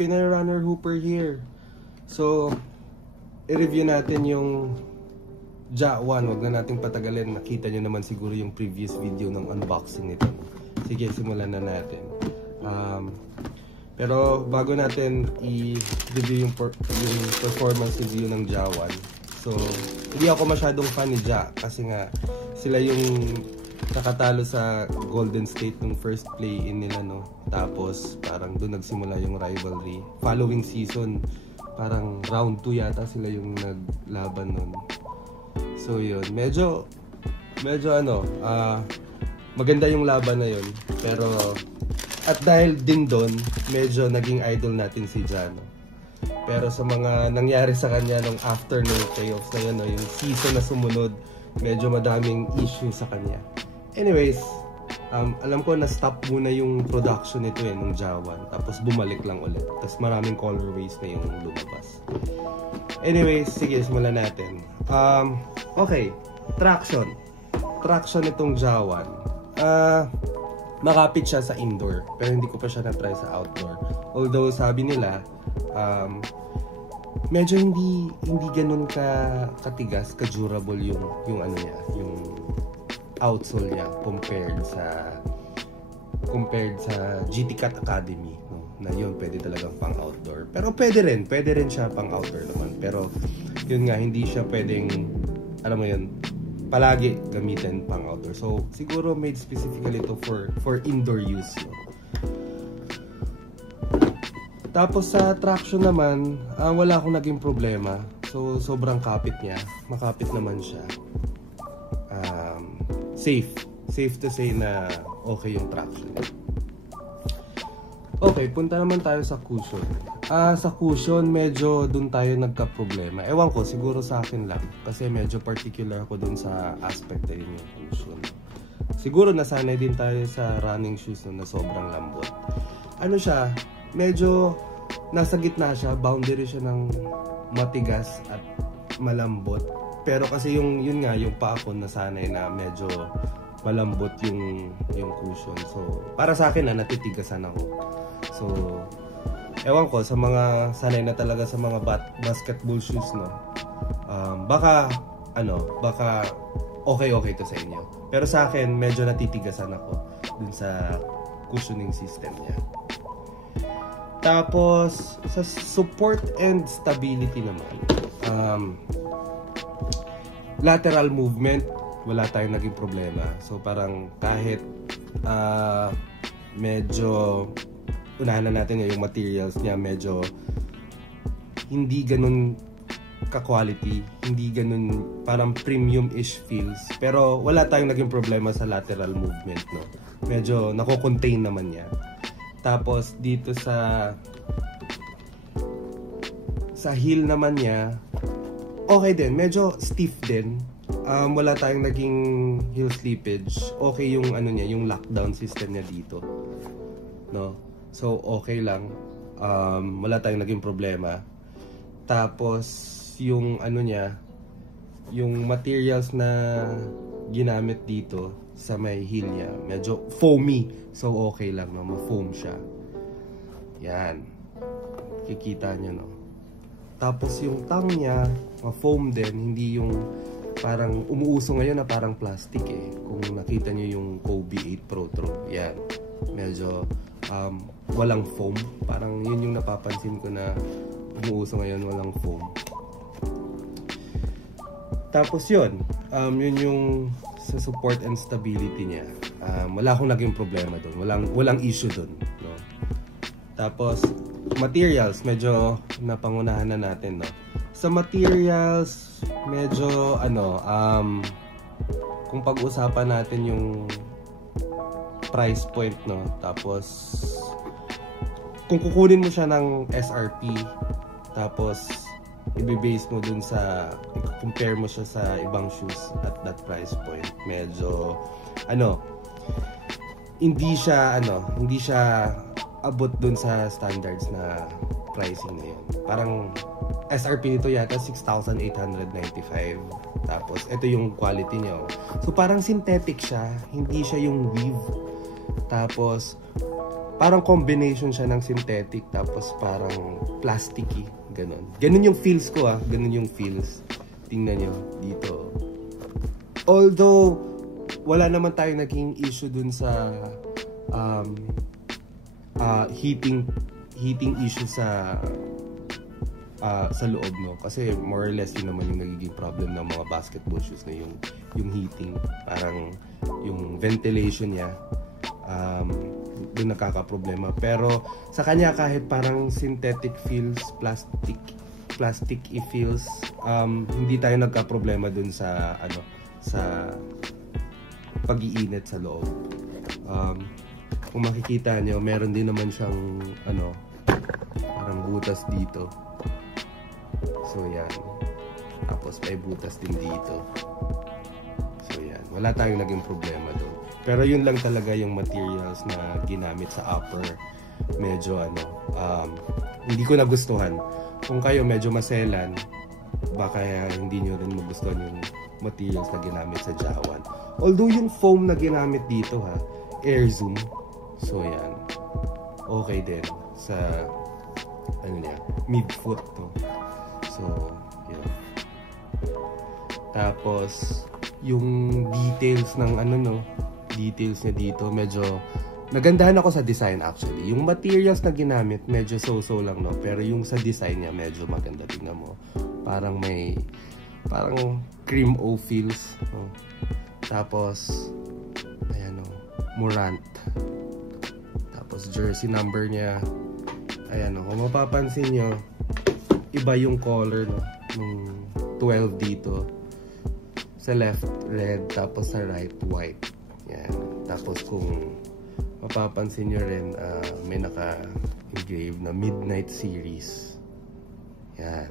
Pinoy Runner Hooper here. So, i-review natin yung Ja 1. Huwag na nating patagalin. Nakita nyo naman siguro yung previous video ng unboxing nito. Sige, simulan na natin. Pero bago natin i-review yung performance review ng Ja 1. So, hindi ako masyadong fan ni Ja kasi nga sila yung nakatalo sa Golden State nung first play-in nila, no? Tapos parang doon nagsimula yung rivalry. Following season, parang round 2 yata sila yung naglaban nun. So yun, medyo maganda yung laban na yun. Pero at dahil din doon, medyo naging idol natin si Ja, no? Pero sa mga nangyari sa kanya nung after ng playoffs na yun, no? Yung season na sumunod, medyo madaming issue sa kanya. Anyways, alam ko na-stop muna yung production nito nung Ja 1. Tapos bumalik lang ulit. Tapos maraming colorways na yung lumabas. Anyways, sige, simulan natin. Okay, traction. Traction itong Ja 1. Makapit siya sa indoor. Pero hindi ko pa siya na-try sa outdoor. Although sabi nila, medyo hindi ganun katigas, ka-durable yung ano niya, yung outsole niya compared sa GT Cat Academy, no? Na yun pwede talagang pang outdoor. Pero pwede rin siya pang outdoor naman. Pero yun nga, hindi siya pwedeng, alam mo yun, palagi gamitin pang outdoor. So siguro made specifically to for indoor use, no? Tapos sa traction naman, wala akong naging problema. So sobrang kapit niya, makapit naman siya. Safe to say na okay yung traction. Okay, punta naman tayo sa cushion. Sa cushion, medyo dun tayo nagka-problema. Ewan ko, siguro sa akin lang. Kasi medyo particular ako dun sa aspect na yun yung cushion. Siguro nasanay din tayo sa running shoes na sobrang lambot. Ano siya, medyo nasa gitna siya, boundary siya ng matigas at malambot. Pero kasi yun nga, yung paa ko nasanay na medyo malambot yung cushion. So, para sa akin natitigasan ako. So, ewan ko, sa mga sanay na talaga sa mga basketball shoes, no? Baka okay to sa inyo. Pero sa akin, medyo natitigasan ako dun sa cushioning system niya. Tapos, sa support and stability naman, lateral movement, wala tayong naging problema. So parang kahit medyo unahan na natin yung materials niya, medyo hindi ganun ka-quality, hindi ganun parang premium-ish feels. Pero wala tayong naging problema sa lateral movement, no? Medyo nako-contain naman niya. Tapos dito sa heel naman niya, okay din, medyo stiff din. Wala tayong naging heel slippage. Okay yung ano niya, yung lockdown system niya dito, no? So okay lang. Wala tayong naging problema. Tapos yung ano niya, yung materials na ginamit dito sa may heel niya, medyo foamy. So okay lang, no? Ma-foam siya. Yan. Kikita niyo, no? Tapos yung tongue niya, ma-foam din, hindi yung parang umuuso ngayon na parang plastic eh. Kung nakita niyo yung Kobe 8 Pro Tro, yan. Medyo walang foam. Parang yun yung napapansin ko na umuuso ngayon, walang foam. Tapos yun yung sa support and stability niya. Wala akong naging problema doon. Walang issue doon, no? Tapos materials, medyo napangunahan na natin, no? Sa materials, medyo kung pag-usapan natin yung price point, no? Tapos kung kukunin mo siya ng SRP, tapos i-base mo dun sa, compare mo siya sa ibang shoes at that price point, medyo hindi siya abot dun sa standards na pricing na yun. Parang SRP nito yata 6,895. Tapos ito yung quality niya. So parang synthetic siya, hindi siya yung weave. Tapos parang combination siya ng synthetic tapos parang plasticky, ganun yung feels ko ganun yung feels. Tingnan nyo dito. Although wala naman tayo naging issue dun sa heating issue sa loob, no? Kasi more or less yun naman yung nagiging problem ng mga basketball shoes na yung heating, parang yung ventilation niya doon nakaka-problema. Pero sa kanya kahit parang synthetic feels, plastic feels, hindi tayo nagka-problema doon sa sa pag-iinit sa loob. Kung makikita nyo, meron din naman siyang parang butas dito. So yan. Tapos may butas din dito. So yan. Wala tayong naging problema doon. Pero yun lang talaga yung materials na ginamit sa upper. Medyo hindi ko nagustuhan. Kung kayo medyo maselan, baka hindi nyo rin magustuhan yung materials na ginamit sa Jawan. Although yung foam na ginamit dito Air Zoom. So yan. Okay din sa mid-foot to. So, yun. Tapos yung details ng details niya dito, medyo nagandahan ako sa design actually. Yung materials na ginamit medyo so-so lang, no, pero yung sa design niya medyo maganda. Tingnan mo. Parang cream o feels, no? Tapos ayan, Morant. Tapos jersey number niya. Ayan, kung mapapansin nyo, iba yung color, no, nung 12 dito. Sa left, red. Tapos sa right, white. Yan. Tapos kung mapapansin nyo rin, may naka-engrave na Midnight Series. Yan.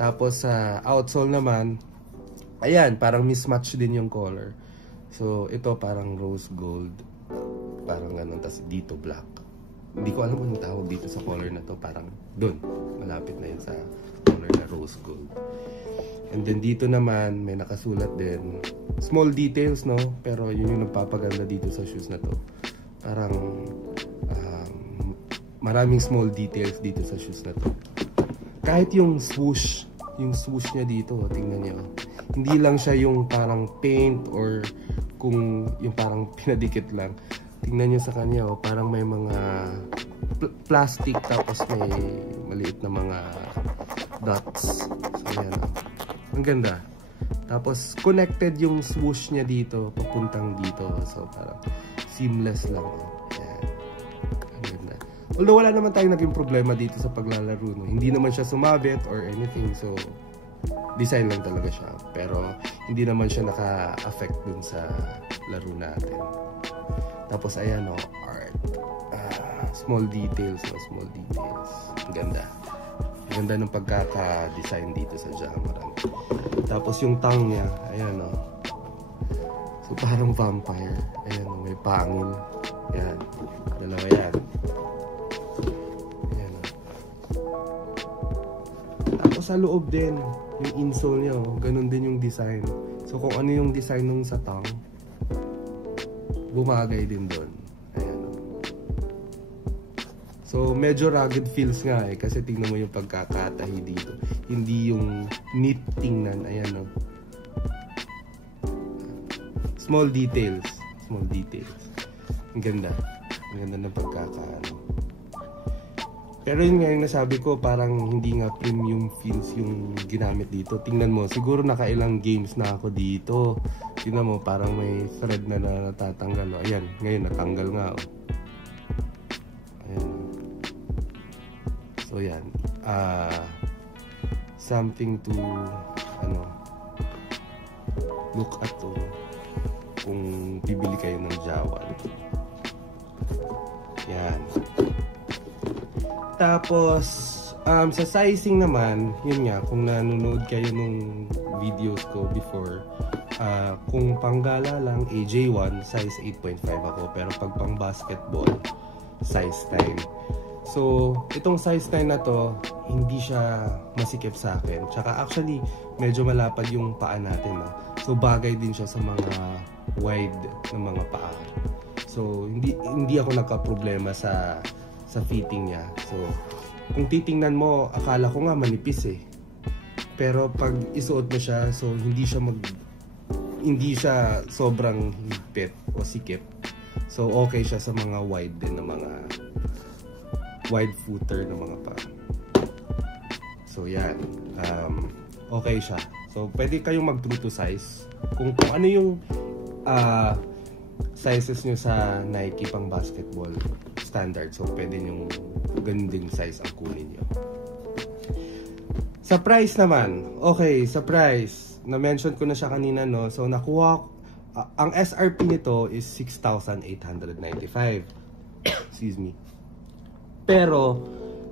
Tapos sa outsole naman, ayan, parang mismatch din yung color. So, ito parang rose gold. Parang ganun. Tapos dito black. Hindi ko alam kung yung tawag dito sa color na to. Parang dun. Malapit na yun sa color na rose gold. And then dito naman, may nakasulat din. Small details, no? Pero yun yung nagpapaganda dito sa shoes na to. Parang maraming small details dito sa shoes na to. Kahit yung swoosh niya dito, tingnan niyo. Hindi lang siya yung parang paint or kung yung parang pinadikit lang. Tingnan niyo sa kanya, parang may mga plastic tapos may maliit na mga dots. So yan, ang ganda. Tapos connected yung swoosh niya dito papuntang dito. So parang seamless lang. Yan. Ang ganda. Although wala naman tayong naging problema dito sa paglalaro, no? Hindi naman siya sumabit or anything. So design lang talaga siya. Pero hindi naman siya naka-affect dun sa laro natin. Tapos ayan, art. Small details, small details. Ang ganda. Ang ganda ng pagkaka-design dito sa Jamaran. Tapos yung tongue niya, ayan, so parang vampire. Ayan, may pangil. Ayan. Dalawa yan. Ayan, Tapos sa loob din, yung insole niya, ganun din yung design. So kung ano yung design nung sa tongue, bumagay din doon. Ayan. So medyo rugged feels nga kasi tingnan mo yung pagkakatahi dito. Hindi yung neat tingnan. Ayan, small details. Small details. Ang ganda. Ang ganda ng pagkakaano. Pero yun nga yung nasabi ko, parang hindi nga premium feels yung ginamit dito. Tingnan mo, siguro nakailang games na ako dito. Tingnan mo, parang may thread na natatanggal. Ayan, ngayon natanggal nga. Ayan. So yan. Something to look at to kung bibili kayo ng Jawan. Yan. Tapos sa sizing naman, yun nga, kung nanonood kayo nung videos ko before, kung panggala lang AJ1, size 8.5 ako, pero pag pang basketball, size 9. So itong size 9 na to, hindi siya masikip sa akin. Tsaka actually medyo malapad yung paa natin, So bagay din siya sa mga wide na mga paa. So So hindi ako nagka-problema sa fitting niya. So kung titingnan mo, akala ko nga manipis eh. Pero pag isuot mo siya, so hindi siya sobrang higpit o sikip. So okay siya sa mga wide din na mga wide footer na mga paa. So yan, okay siya. So pwede kayong mag true to size. Kung ano yung sizes nyo sa Nike pang basketball standard, so pwede yung ganun ding size ang kunin nyo. Sa price naman, okay, sa price, na-mention ko na siya kanina, no? So nakuha, ang SRP nito is 6,895. Excuse me. Pero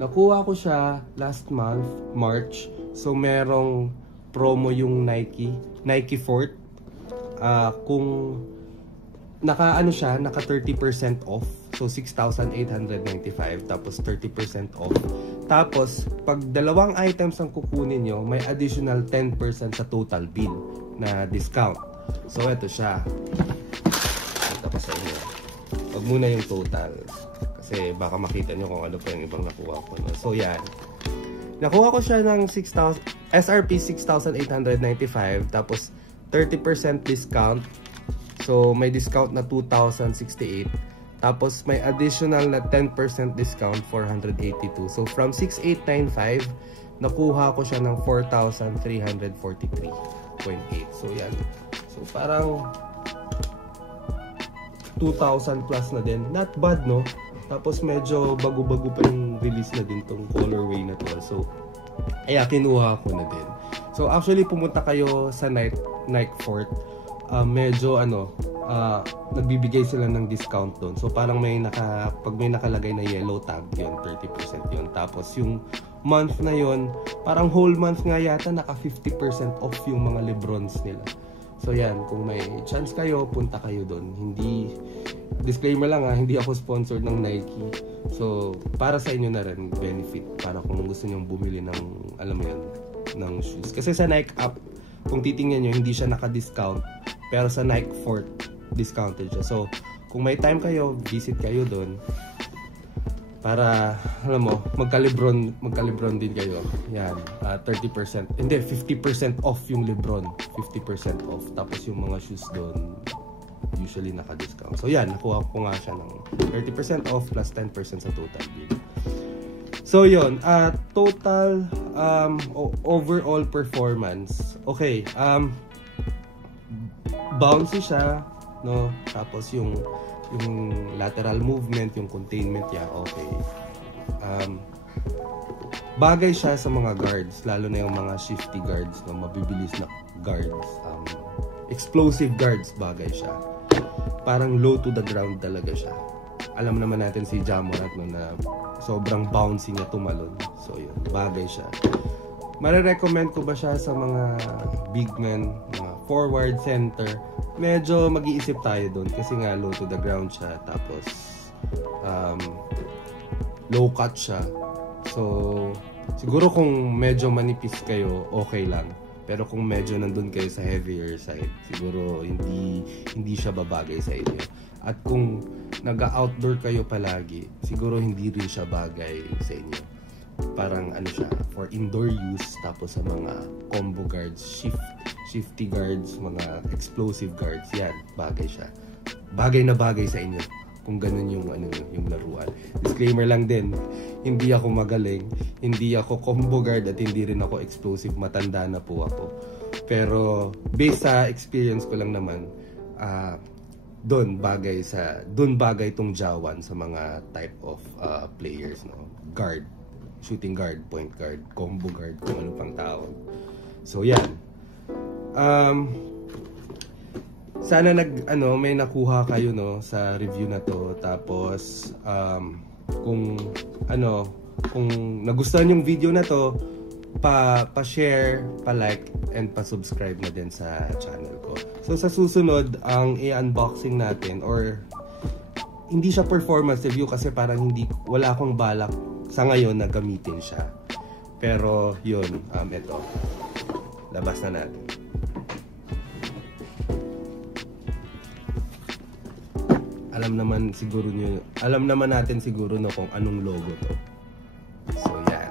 nakuha ko siya last month, March. So merong promo yung Nike Fort. Kung naka 30% off. So 6,895 tapos 30% off. Tapos pag dalawang items ang kukunin nyo, may additional 10% sa total bill na discount. So ito siya. Ito pa sa inyo. Wag muna yung total kasi baka makita nyo kung ano pa yung ibang nakuha ko. No? So yan. Nakuha ko siya ng SRP 6,895 tapos 30% discount. So may discount na 2,068. Tapos may additional na 10% discount, 482. So from 6,895, nakuha ko siya ng 4,343.8. So yan. So parang 2,000 plus na din. Not bad, no? Tapos medyo bago-bago pa yung release na din tong colorway na to. So kaya kinuha ko na din. So actually pumunta kayo sa Nike Fort. Medyo nagbibigay sila ng discount doon. So parang pag may nakalagay na yellow tag, yun 30% yun. Tapos yung month na yun, parang whole month nga yata naka 50% off yung mga Lebrons nila. So yan, kung may chance kayo, punta kayo doon. Hindi, disclaimer lang hindi ako sponsored ng Nike. So para sa inyo na rin benefit, para kung gusto niyo bumili ng, alam mo yun, ng shoes. Kasi sa Nike app, kung titingnan nyo, hindi siya naka-discount. Pero sa Nike Fort, discounted siya. So, kung may time kayo, visit kayo doon. Para, alam mo, magka-Lebron din kayo. Yan, 30%. Hindi, 50% off yung Lebron. 50% off. Tapos yung mga shoes doon, usually naka-discount. So, yan, nakuha ko nga siya ng 30% off plus 10% sa total bill. So, yun. Total overall performance. Okay, bouncy siya, no? Tapos yung lateral movement, yung containment niya, okay. Bagay siya sa mga guards, lalo na yung mga shifty guards, no? Mabibilis na guards. Explosive guards, bagay siya. Parang low to the ground talaga siya. Alam naman natin si Ja Morant, no, na sobrang bouncy niya tumalon. So yun, bagay siya. Mare-recommend ko ba siya sa mga big men, mga forward, center? Medyo mag-iisip tayo doon kasi nga low to the ground siya. Tapos low cut siya. So siguro kung medyo manipis kayo, okay lang. Pero kung medyo nandun kayo sa heavier side, siguro hindi siya babagay sa inyo. At kung nag-outdoor kayo palagi, siguro hindi rin siya bagay sa inyo. Parang siya, for indoor use. Tapos sa mga combo guards, shifty guards, mga explosive guards, yan, bagay siya. Bagay na bagay sa inyo kung ganun yung laruan. Disclaimer lang din, hindi ako magaling, hindi ako combo guard at hindi rin ako explosive, matanda na po ako. Pero based sa experience ko lang naman, doon bagay tong Jawan sa mga type of players, no? Guard, shooting guard, point guard, combo guard, kung ano pang tawag. So yan. Sana may nakuha kayo, no, sa review na to. Tapos kung nagustuhan yung video na to, pa-share, pa-like, and pa-subscribe na din sa channel ko. So sa susunod, ang i-unboxing natin, or hindi siya performance review kasi parang wala akong balak sa ngayon na gamitin siya. Pero yun, ito. Labas na natin. alam naman natin siguro no kung anong logo to. So yan.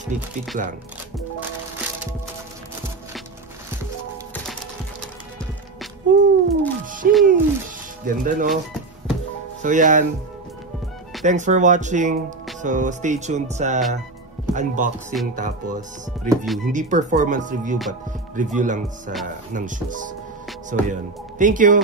Sneak peek lang. Woo! Sheesh! Ganda no? So yan. Thanks for watching. So stay tuned sa unboxing tapos review. Hindi performance review but review lang ng shoes. So yan. Thank you!